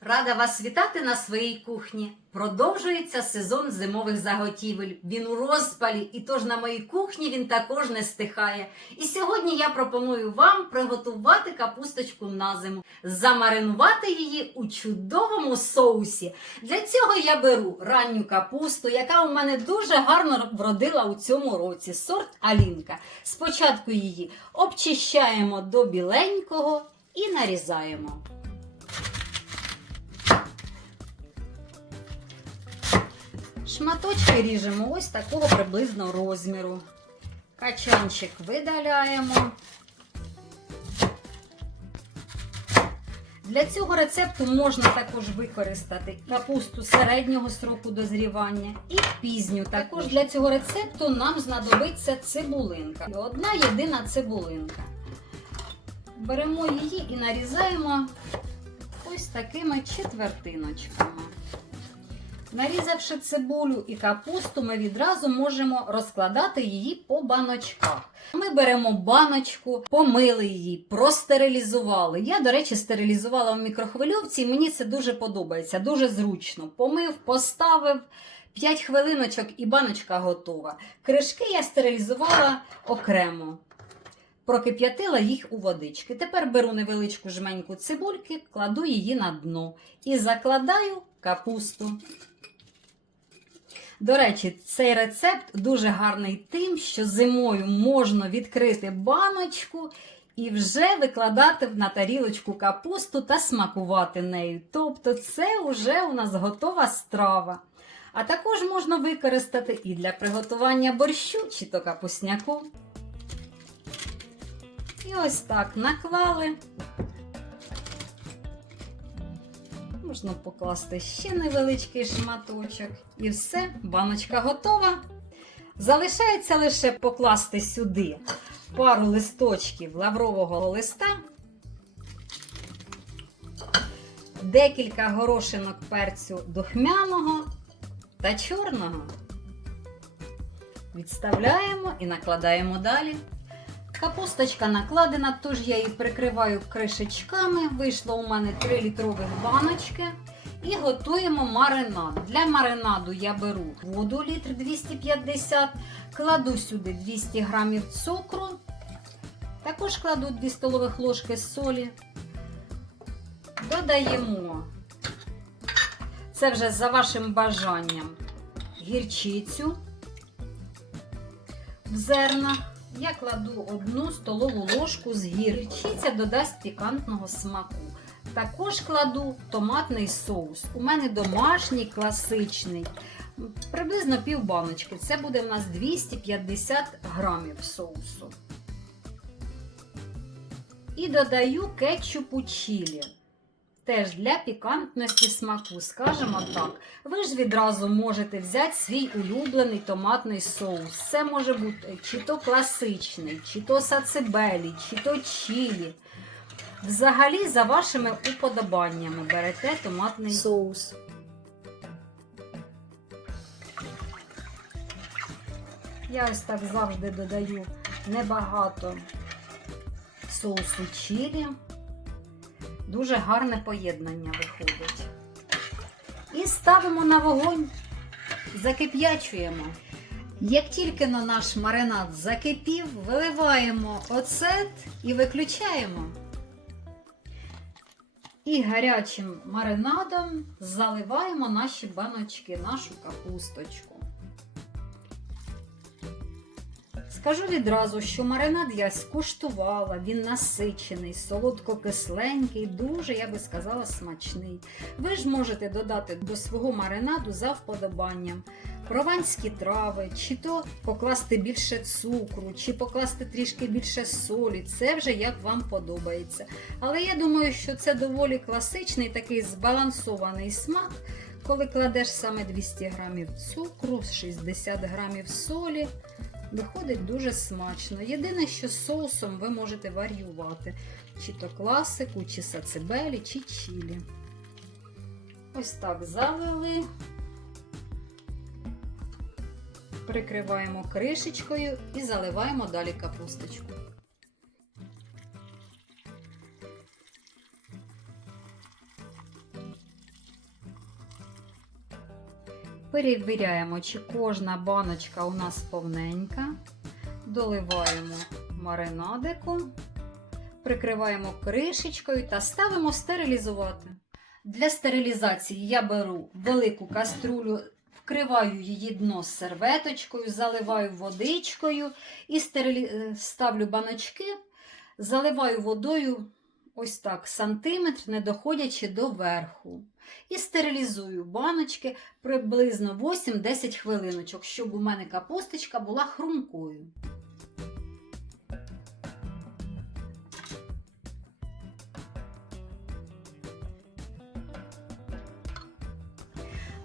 Рада вас вітати на своїй кухні. Продовжується сезон зимових заготівель. Він у розпалі, і тож на моїй кухні він також не стихає. І сьогодні я пропоную вам приготувати капусточку на зиму, замаринувати її у чудовому соусі. Для цього я беру ранню капусту, яка у мене дуже гарно вродила у цьому році. Сорт Алінка. Спочатку її обчищаємо до біленького і нарізаємо. Шматочки ріжемо ось такого приблизно розміру. Качанчик видаляємо. Для цього рецепту можна також використати капусту середнього строку дозрівання і пізню. Також для цього рецепту нам знадобиться цибулинка. Одна єдина цибулинка. Беремо її і нарізаємо ось такими четвертиночками. Нарізавши цибулю і капусту, ми відразу можемо розкладати її по баночках. Ми беремо баночку, помили її, простерилізували. Я, до речі, стерилізувала в мікрохвильовці, і мені це дуже подобається, дуже зручно. Помив, поставив 5 хвилиночок і баночка готова. Кришки я стерилізувала окремо. Прокип'ятила їх у водички. Тепер беру невеличку жменьку цибульки, кладу її на дно і закладаю капусту. До речі, цей рецепт дуже гарний тим, що зимою можна відкрити баночку і вже викладати на тарілочку капусту та смакувати нею. Тобто, це вже у нас готова страва. А також можна використати і для приготування борщу чи то капусняку. І ось так наклали. Можна покласти ще невеличкий шматочок. І все, баночка готова. Залишається лише покласти сюди пару листочків лаврового листа, декілька горошинок перцю духмяного та чорного. Відставляємо і накладаємо далі. Капусточка накладена, тож я її прикриваю кришечками. Вийшло у мене 3 літрових баночки. І готуємо маринад. Для маринаду я беру воду літр 250, кладу сюди 200 грамів цукру, також кладу 2 столових ложки солі. Додаємо, це вже за вашим бажанням, гірчицю в зернах. Я кладу одну столову ложку з гірчиця, додасть пікантного смаку. Також кладу томатний соус. У мене домашній класичний, приблизно пів баночки. Це буде в нас 250 грамів соусу. І додаю кетчупу чілі. Теж для пікантності смаку, скажімо так. Ви ж відразу можете взяти свій улюблений томатний соус. Це може бути чи то класичний, чи то сацебелі, чи то чілі. Взагалі, за вашими уподобаннями берете томатний соус. Я ось так завжди додаю небагато соусу чілі. Дуже гарне поєднання виходить. І ставимо на вогонь, закип'ячуємо. Як тільки на наш маринад закипів, виливаємо оцет і виключаємо. І гарячим маринадом заливаємо наші баночки, нашу капусточку. Скажу відразу, що маринад я скуштувала, він насичений, солодко-кисленький, дуже, я би сказала, смачний. Ви ж можете додати до свого маринаду за вподобанням прованські трави, чи то покласти більше цукру, чи покласти трішки більше солі. Це вже як вам подобається. Але я думаю, що це доволі класичний такий збалансований смак, коли кладеш саме 200 грамів цукру, 60 грамів солі. Виходить дуже смачно. Єдине, що з соусом ви можете варіювати. Чи то класику, чи сацебелі, чи чілі. Ось так залили. Прикриваємо кришечкою і заливаємо далі капусточку. Перевіряємо, чи кожна баночка у нас повненька. Доливаємо маринадику, прикриваємо кришечкою та ставимо стерилізувати. Для стерилізації я беру велику каструлю, вкриваю її дно серветочкою, заливаю водичкою і стерилі... е, ставлю баночки, заливаю водою ось так сантиметр, не доходячи до верху. І стерилізую баночки приблизно 8-10 хвилиночок, щоб у мене капусточка була хрумкою.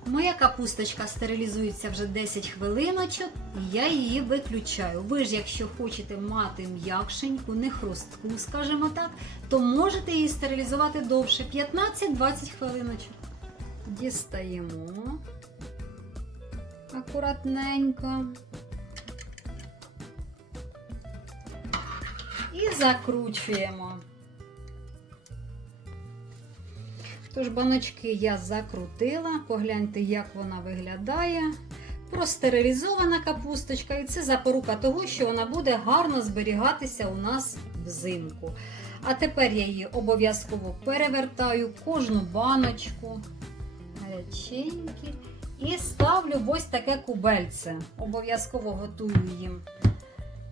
Моя капусточка стерилізується вже 10 хвилиночок, і я її виключаю. Ви ж, якщо хочете мати м'якшеньку, не хрустку, скажімо так, то можете її стерилізувати довше 15-20 хвилиночок. Дістаємо акуратненько. І закручуємо. Тож баночки я закрутила, погляньте, як вона виглядає. Простерилізована капусточка, і це запорука того, що вона буде гарно зберігатися у нас взимку. А тепер я її обов'язково перевертаю кожну баночку гаряченькі і ставлю ось таке кубельце. Обов'язково готую їм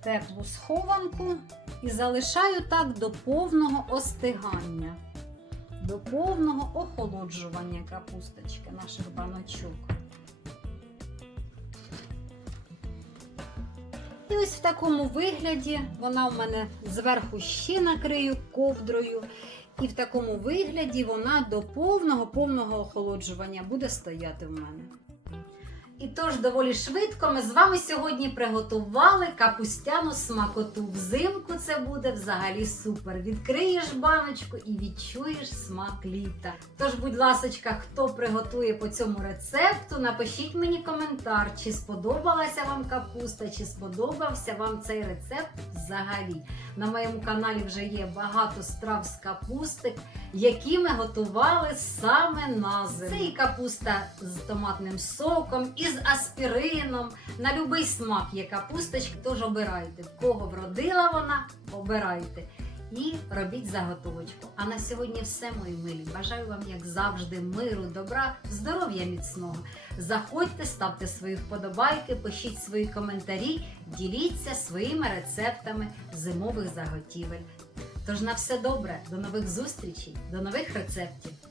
теплу схованку і залишаю так до повного остигання до повного охолоджування капусточки наших баночок. І ось в такому вигляді вона у мене зверху ще накрию ковдрою. І в такому вигляді вона до повного повного охолоджування буде стояти в мене. І тож доволі швидко ми з вами сьогодні приготували капустяну смакоту. Взимку це буде взагалі супер. Відкриєш баночку і відчуєш смак літа. Тож, будь ласочка, хто приготує по цьому рецепту, напишіть мені коментар, чи сподобалася вам капуста, чи сподобався вам цей рецепт взагалі. На моєму каналі вже є багато страв з капусти, які ми готували саме на зиму. Це і капуста з томатним соком, і з аспірином. На будь-який смак є капусточка, тож обирайте. В кого вродила вона, обирайте. І робіть заготовочку. А на сьогодні все, мої милі. Бажаю вам, як завжди, миру, добра, здоров'я міцного. Заходьте, ставте свої вподобайки, пишіть свої коментарі, діліться своїми рецептами зимових заготівель. Тож на все добре, до нових зустрічей, до нових рецептів.